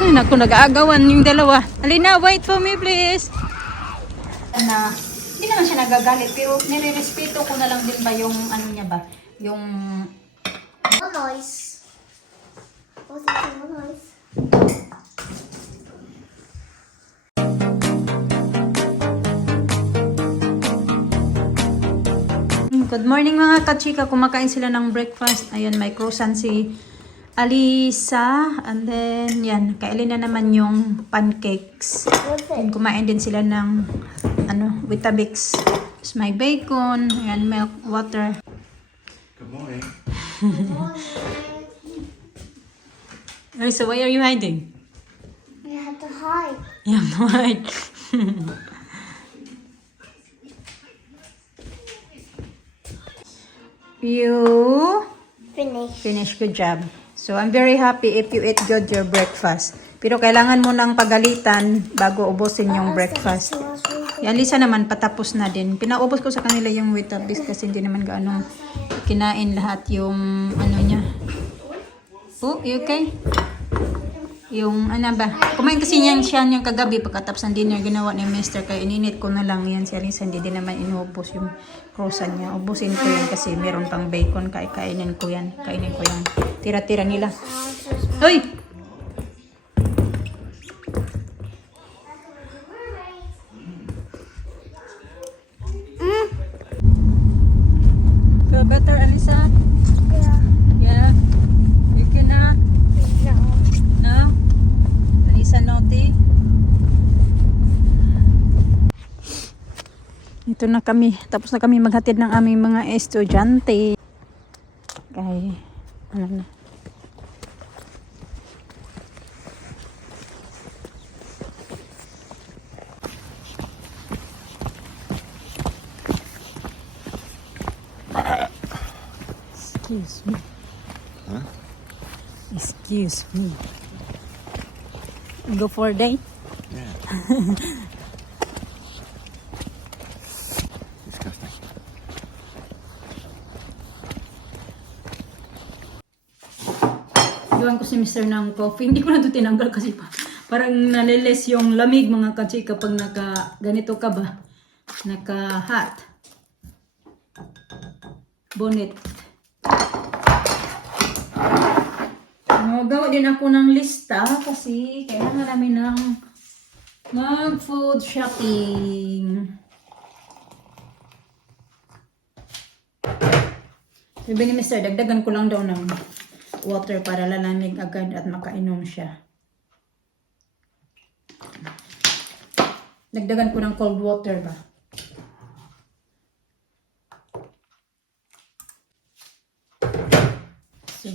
Ay, naku, nag-aagawan yung dalawa. Alina, wait for me, please. Na, hindi naman siya nagagalit, pero nire-respeto ko na lang din ba yung, ano niya ba, yung... No noise. What's it? No noise. Good morning mga kachika, kumakain sila ng breakfast. Ayan, may croissant si Alisa. And then, yan, kailin na naman yung pancakes. What's And it? kumain din sila ng, Weetabix. Is my bacon, ayan, milk, water. Good morning. Oh, so why are you hiding? We have to hide. Yeah, right. You Finish. good job. So, I'm very happy if you eat good your breakfast. Pero kailangan mo nang pagalitan bago ubusin yung breakfast. Yan, Lisa naman, patapos na din. Pinaubos ko sa kanila yung Weetabix kasi hindi naman gaano kinain lahat yung ano niya. Oh, you okay? Yung ano ba? Kumain kasi niyan siya yung kagabi pagkatapos ng dinner ginawa ni Mr. Kaya ininit ko na lang yan si Alisa. Hindi din naman inubos yung croissant niya. Ubusin ko yan kasi meron pang bacon. Kaya kainin ko yan. Kainin ko yung tira-tira nila. Hoy! Feel better, Alisa? Yeah. Yeah. You can na? No. No? Alisa naughty? Ito na kami. Tapos na kami maghatid ng aming mga estudyante. Kay, ano na. Excuse me. Huh? Excuse me. Go for a date? Yeah. Disgusting. Iwan ko si Mr. ng coffee. Hindi ko na ito tinanggal kasi parang naliles yung lamig mga kachi kapag ganito ka ba? Naka-hot. Bonnet. Gawa din ako ng lista kasi kailangan namin ng mag-food shopping. Sabi ni Mr. dagdagan ko lang daw ng water para lalamig agad at makainom siya. Dagdagan ko ng cold water ba? So,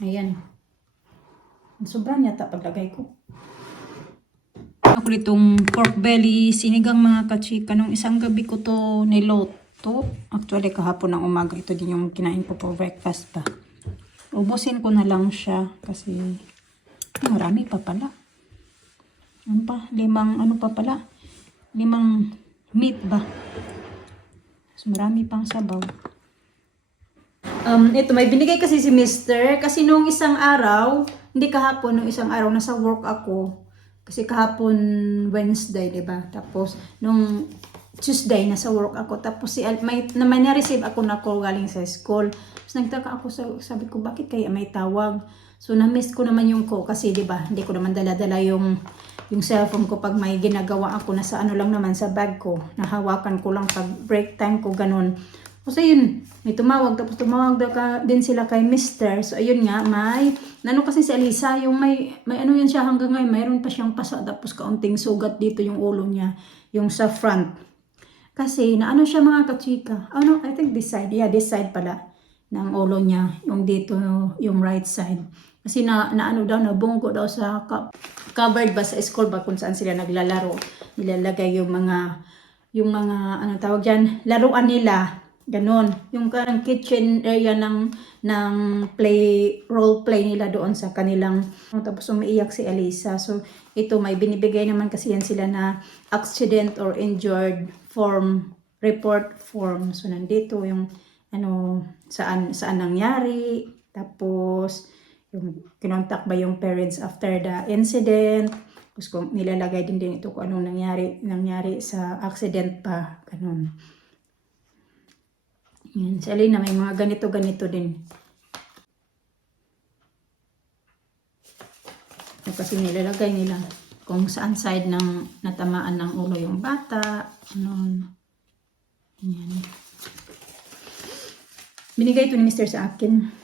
ayan. Sobrang yata paglagay ko. Ako itong pork belly, sinigang mga kachika. Nung isang gabi ko to niloto. Actually, kahapon ng umaga. Ito din yung kinain ko for breakfast pa. Ubusin ko na lang siya kasi marami pa pala. Ano pa? Limang meat ba? So, marami pang sabaw. Ito, may binigay kasi si Mr. Kasi nung isang araw, hindi kahapon, nung isang araw, nasa work ako. Kasi kahapon, Wednesday, diba? Tapos, nung Tuesday, nasa work ako. Tapos, may na-receive ako na call galing sa school. Tapos, nagtaka ako, sabi ko, bakit kaya may tawag? So, na-miss ko naman yung call. Kasi, diba, hindi ko naman dala-dala yung cellphone ko pag may ginagawa ako. Nasa ano lang naman, sa bag ko. Nahawakan ko lang pag break time ko, ganun. Kasi yun, may tumawag, tapos tumawag din sila kay Mr. So ayun nga, nano kasi si Alisa, yung may ano yan siya hanggang ngayon, mayroon pa siyang pasa, tapos kaunting sugat dito yung ulo niya, yung sa front. Kasi naano siya mga kachika, I think this side, this side pala, ng ulo niya, yung dito, yung right side. Kasi naano daw, nabunggo daw sa covered ba sa school ba kung saan sila naglalaro, nilalagay yung mga ano tawag dyan, laruan nila. Ganon. Yung karang kitchen area ng role play nila doon sa kanilang, tapos umiiyak si Alisa. So, ito may binibigay naman kasi yan sila na accident or injured report form. So, nandito yung saan nangyari. Tapos, Yung kinontak ba yung parents after the incident. Tapos kung nilalagay din ito kung anong nangyari sa accident pa. Ganun. Yan. Si Alina may mga ganito din. Kasi nilalagay nila kung saan side ng natamaan ng ulo yung bata. Ganun. Yan. Binigay ito ni Mr. sa akin.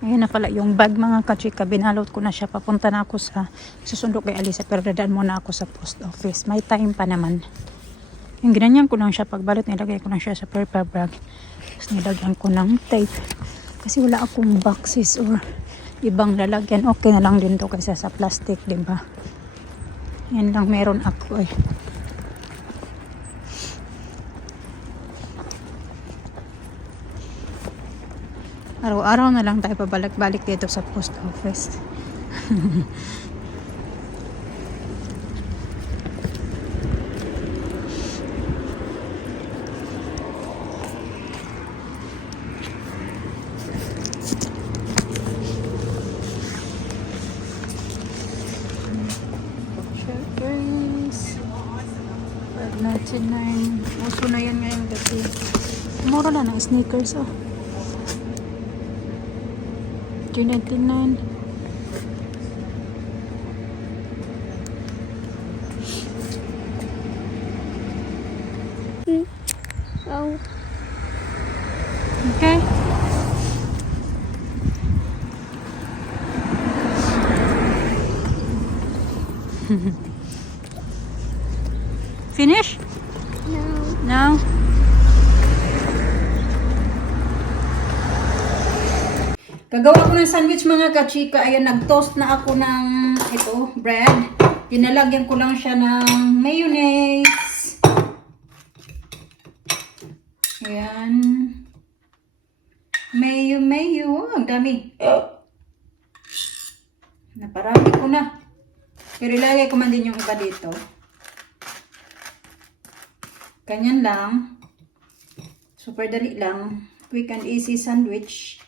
Ayan na pala yung bag mga kachika. Binalot ko na siya. Papunta na ako sa susundo kay Alisa. Pero dadaan muna ako sa post office. May time pa naman. Yung ginanyan ko lang siya. Pagbalot nilagay ko lang siya sa paper bag. Tapos nilagyan ko ng tape. Kasi wala akong boxes or ibang lalagyan. Okay na lang din to kaysa sa plastic. Diba? Yan lang meron ako eh. Araw-araw na lang tayo pabalik-balik dito sa post office. Checkers. 5.99. Uso na yan ngayon kasi mura lang ng sneakers oh. 2.99. Oh. Okay. Finish? No. No? Gagawa ko ng sandwich mga kachika. Ayan, nag-toast na ako ng ito, bread. Dinalagyan ko lang siya ng mayonnaise. Ayan. Mayo. Ang dami. Naparami ko na. Pero ilagay ko man din yung iba dito. Ganyan lang. Super dali lang. Quick and easy sandwich.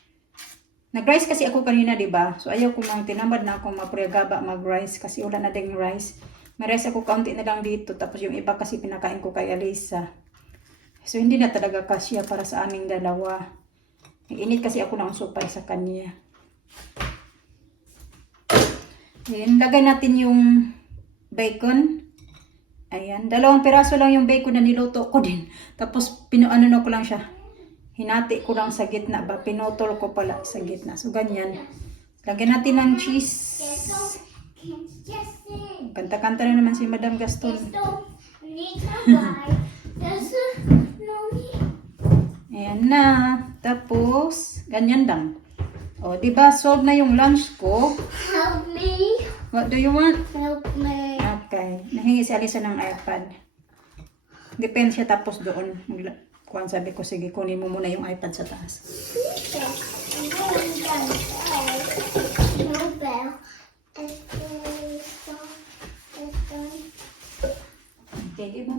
Nag-rice kasi ako kanina, diba? So, ayaw ko mang tinamad na akong mapriyagaba mag-rice kasi wala na ding rice. May rice ako kaunti na lang dito. Tapos yung iba kasi pinakain ko kay Alisa. So, hindi na talaga kasya para sa aming dalawa. Init kasi ako ng supay sa kanya. Ayan, lagay natin yung bacon. Ayan, 2 piraso lang yung bacon na niluto ko din. Tapos, pinuano na ko lang siya. Hinati ko lang sa gitna ba? Pinotol ko pala sa gitna. So, ganyan. Lagyan natin ng cheese. Kanta-kanta na naman si Madam Gaston. Ayan na. Tapos, ganyan lang. O, diba? Solve na yung lunch ko. Help me. What do you want? Help me. Okay. Nahingi si Alisa ng iPad. Depende siya tapos doon. Kuan sabi ko, sige, kunin mo muna yung iPad sa taas. Okay, di ba?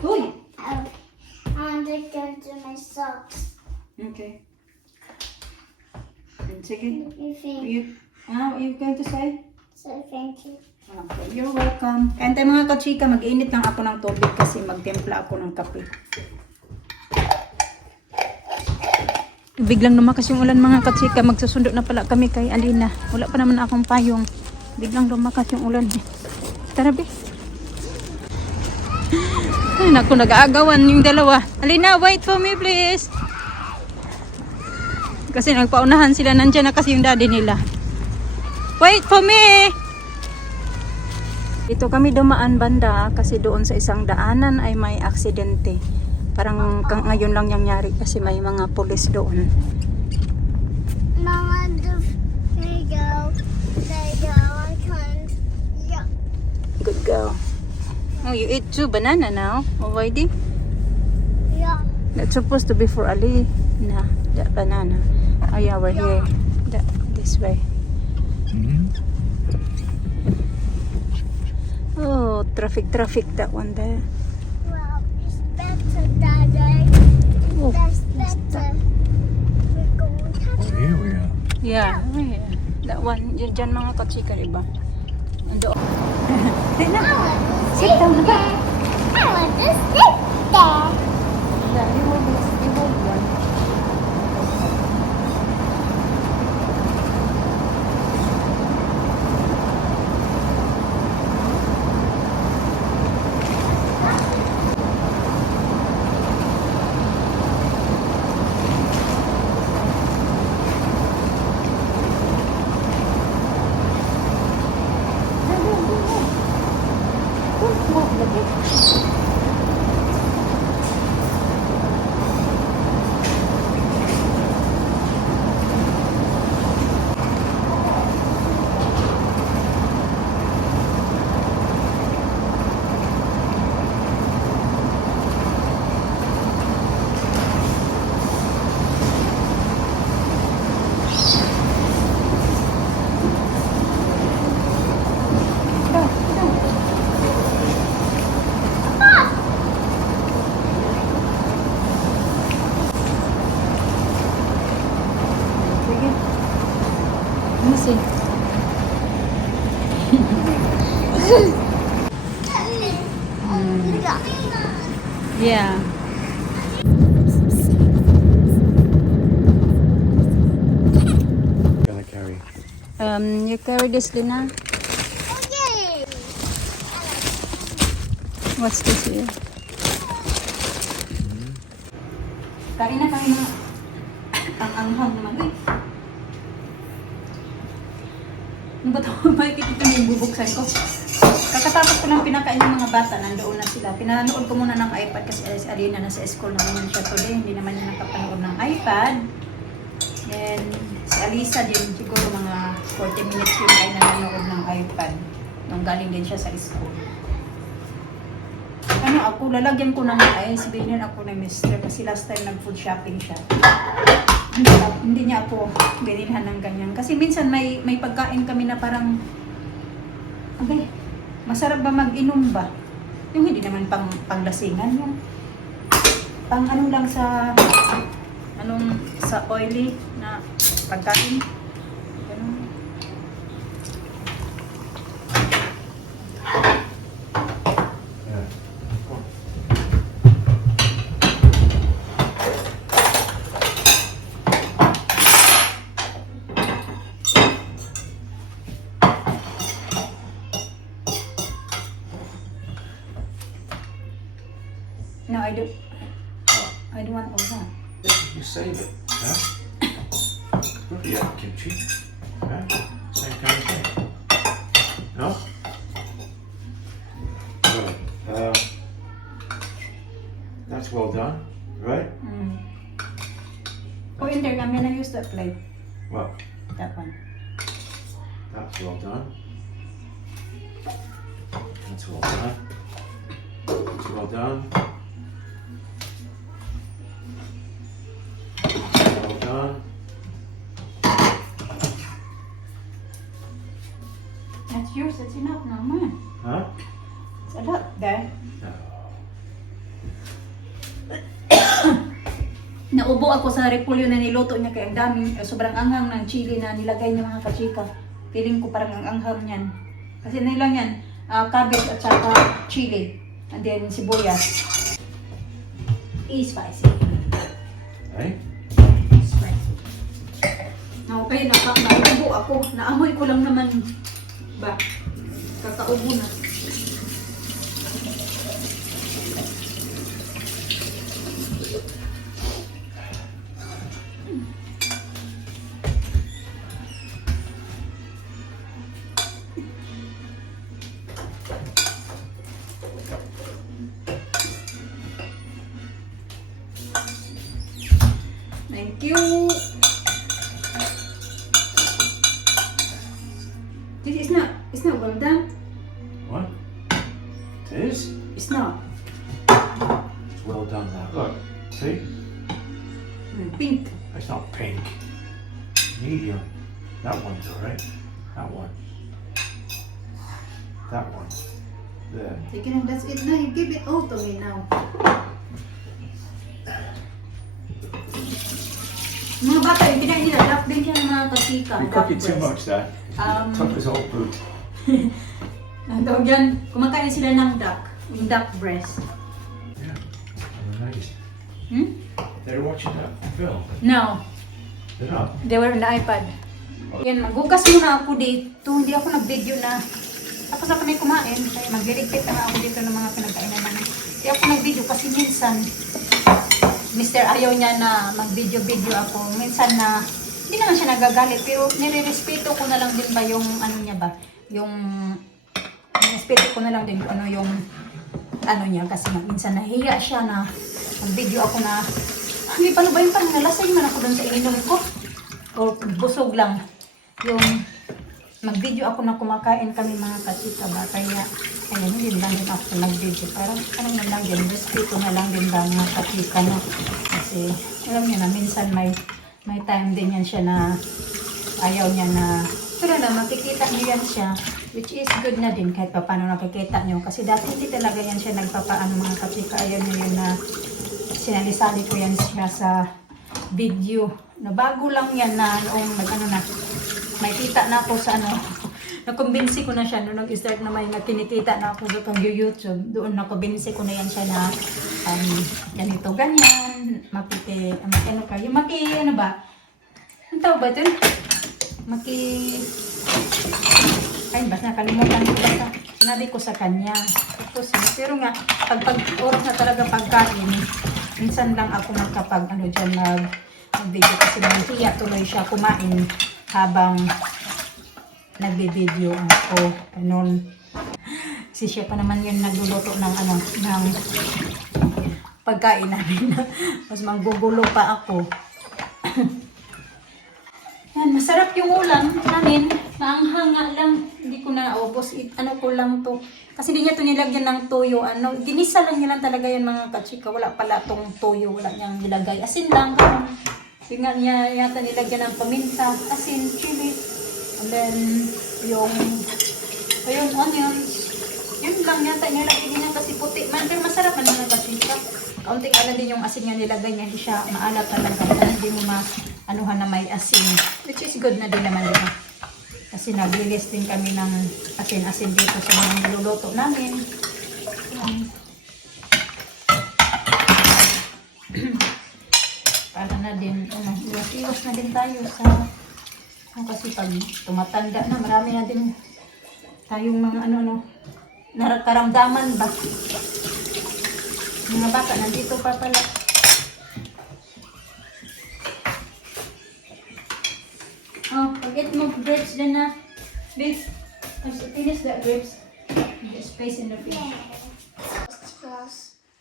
Uy! I want to go to my socks. Okay. Sige. You think? You going to say? So thank you. Okay, you're welcome. And tayo mga kachika, mag-init lang ako ng tubig kasi magtimpla ako ng kape. Biglang lumakas yung ulan mga kachika. Magsusundo na pala kami kay Alina. Wala pa naman akong payong. Biglang lumakas yung ulan. Tara be. Ay naku, nag-aagawan yung dalawa. Alina, wait for me please. Kasi nagpaunahan sila. Nandiyan na kasi yung daddy nila. Wait for me. Dito kami dumaan banda kasi doon sa isang daanan ay may aksidente. Parang ngayon lang nangyari kasi may mga pulis doon. Mama, they go. I can't. Yeah. Good girl. Oh, you eat 2 banana now already? Yeah. That's supposed to be for Ali. Nah, that banana. Oh yeah, we're here. This way. Oh, traffic that one there. Well, it's better, Daddy. Oh, That's better. We're going here we are. Yeah. That one. Diyan mga kachika, diba? Ando. Di na. Sit down na ba? I want to sit there. Yeah, you hold one. Sige. Listen. Yeah. Gonna carry. You carry this, Lina. Okay. What's this here? Kain na kami ng ang anghang naman. Uy! Ano ba ito? Bakit ito yung bubuksan ko? Kakatapos ko lang pinakain yung mga bata. Nandoon na sila. Pinanood ko muna ng iPad kasi si Alina nasa school naman siya today. Hindi naman niya nakapanood ng iPad. Then, si Alisa din siguro mga 40 minutes yung ay nanonood ng iPad. Nung galing din siya sa school. Ano ako, lalagyan ko ng ice. Binigyan ako ng mister kasi last time nag-food shopping siya. Hindi niya ako binilhan ng ganyan. Kasi minsan may pagkain kami na parang, okay, masarap ba mag-inom ba? Yung hindi naman panglasingan. Yung pang ano lang sa, sa oily na pagkain. Ganun. Yeah. No, I don't want all that. You save it, huh? Yeah, kimchi. Huh? Same kind of thing. No? Right. That's well done, right? Oh, in there, I'm gonna use that plate. Well, That one. that's well done. That's well done. That's well done. Well done. That's yours, that's enough naman. Huh? It's a lot, Dad. No. Naubo ako sa repolyo na niluto niya kaya ang dami, sobrang anghang ng chili na nilagay niya mga kachika. Feeling ko parang ang anghang niyan. Kasi nilang yan, cabbage at saka chili. And then sibuyas. Spicy. Hey? Spicy. Okay, naubo ako. Naamoy ko lang naman ba? Kakaubo na. Thank you. It's not well done. What? It is? It's not. It's well done now. Look, see? Pink. It's not pink. Medium. That one's alright. That one. That one. There. Sige na, that's it na. You give it all to me now. Mga bata, yung kinain nila, duck din siya ng mga kasika. You cook it too much, Dad. Top is all food. Ang tawag yan, kumakain sila ng duck. Yung duck breast. Yeah. Nice. Hmm? They're watching that film. No. They're not. They were on the iPad. Yan, magbukas muna ako dito. Hindi ako nag-video na. Tapos ako na kumain. Kaya magliligpit na ako dito ng mga pinagkainan namin. Hindi ako nag-video kasi minsan, Mr. ayaw niya na mag-video-video ako. Minsan na, hindi naman siya nagagalit. Pero nire-respeto ko na lang din ba yung ano niya ba? Yung, nire-respeto ko na lang din ano yung, ano niya. Kasi minsan nahiya siya na mag-video ako na, hindi pa ba yung parang nalasay man ako doon sa ininom ko? O busog lang. Yung mag-video ako na kumakain kami mga kachika ba. Kaya, ayun, hindi lang din ako nag-video. Parang ano na lang din, respeto na lang din ba mga kachika, no? Kasi, alam niyo na, minsan may time din yan siya na ayaw niya na, pero na, makikita niyo yan siya, which is good na din kahit pa paano nakikita niyo. Kasi dati hindi talaga yan siya nagpapaano mga kachika. Ayaw niyo yun na sinalisali ko yan siya sa video. Na bago lang yan na noong nag-ano na, may kita na ako sa ano, nakumbinsi ko na siya noong nag-start na may nakinikita na ako sa pang YouTube. Doon nakumbinsi ko na yan siya na ganito, ganyan, ano kayo, ano ba? Ang tawag ba ito? Ay, basta nakalimutan ko basta. Sinabi ko sa kanya. Tapos, pero nga, pag oras na talaga pagkain, minsan lang ako magkapag dyan mag-video kasi nahiya tuloy siya kumain habang nagbe-video ako. Ganun. Kasi siya pa naman yun nagluluto ng ng pagkain namin. Mas manggugulo pa ako. Yan, masarap yung ulam namin. Maanghanga lang. Hindi ko na ubos. Ano ko lang to. Kasi hindi niya to nilagyan ng toyo. Ginisa lang niya lang talaga yan mga kachika. Wala pala tong toyo. Wala niyang nilagay. Asin lang. Yung nga niya yata nilagyan ng paminta. Asin, chili. And then, yung onions. Yun lang yata nilagay niya kasi puti man. Pero masarap man mga kachika. Kaunting alam din yung asin niya nilagay niya. Hindi siya maalat talaga. Hindi mo anuhan na may asin, which is good na din naman diba? Kasi naglilis din kami ng asin-asin dito sa mga niluluto namin. Para na din, iwas-iwas na din tayo sa kasi pag tumatanda na, marami na din tayong mga nakaramdaman ba? Mga bata, nandito pa pala. Oh, forget mo grapes din na. Babe, finish that grapes. There's space in the fridge.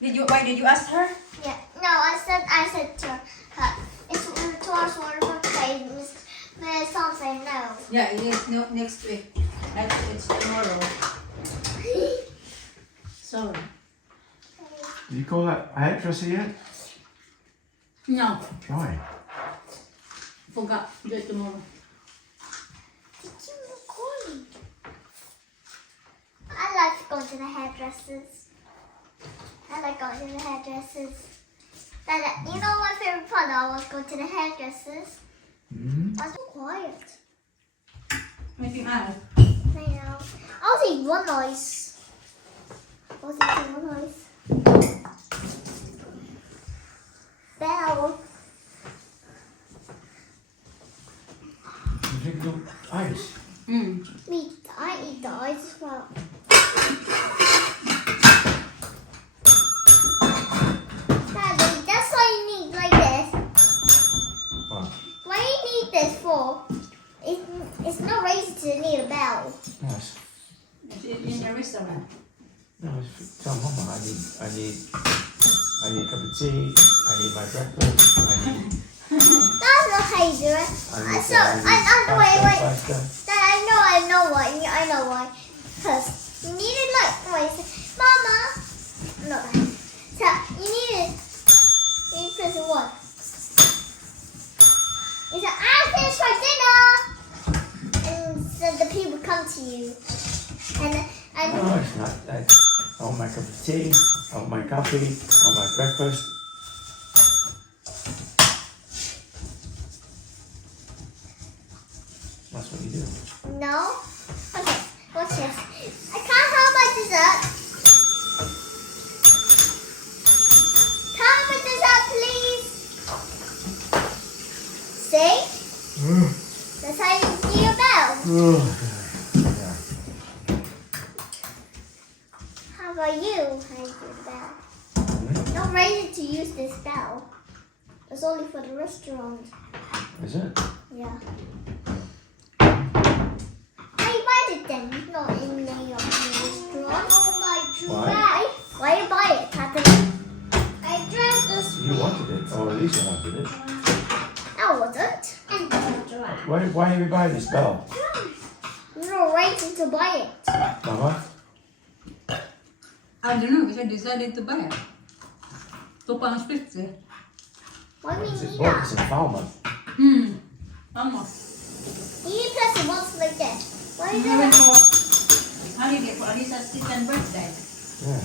Why did you ask her? Yeah. No, I said to her, it's towards one of her place. Miss Tom said no. Yeah, it is next week. It's tomorrow. Sorry. Did you call that a hairdresser yet? No, Why? forgot. Do it tomorrow. Did you record? I like to go to the hairdressers. I like going to the hairdressers. You know my favorite part I was go to the hairdressers. Mm-hmm. I was so quiet. Anything else? I know. I was eating one noise. Bell. You drink the ice. I eat the ice as well. Daddy, that's why you need like this. What? Why you need this for? It's no reason to need a bell. Nice. It's in the restaurant. No, it's tell Mama I need a cup of tea. I need my breakfast. That's not how you do it. Wait. Dad, I know why. Because you need it like, Mama. No. So, you need to press one. You say, I finished for dinner. And so the people come to you. And No, it's not that. I want my cup of tea. I want my coffee. I want my breakfast. That's what you do. No. Okay, what's this? I can't have my dessert. Can I have my dessert, please? See? That's how you do your bell. Yeah. How about you? How you do the bell? Not ready to use this bell. It's only for the restaurant. Is it? Yeah. Why you buy it then? It's not in the restaurant. Why? Why you buy it, Catherine? I drank this. You wanted it. Or Lisa wanted it. I wasn't. Why did we buy this bell? You're not ready to buy it. Mama? I don't know, because I decided to buy it. £2.50. Why do Is you it need bought this that? in Falmouth? Almost. You need to press it once like this. Why is I went it? for holiday for Alisa's 10th birthday. Yeah.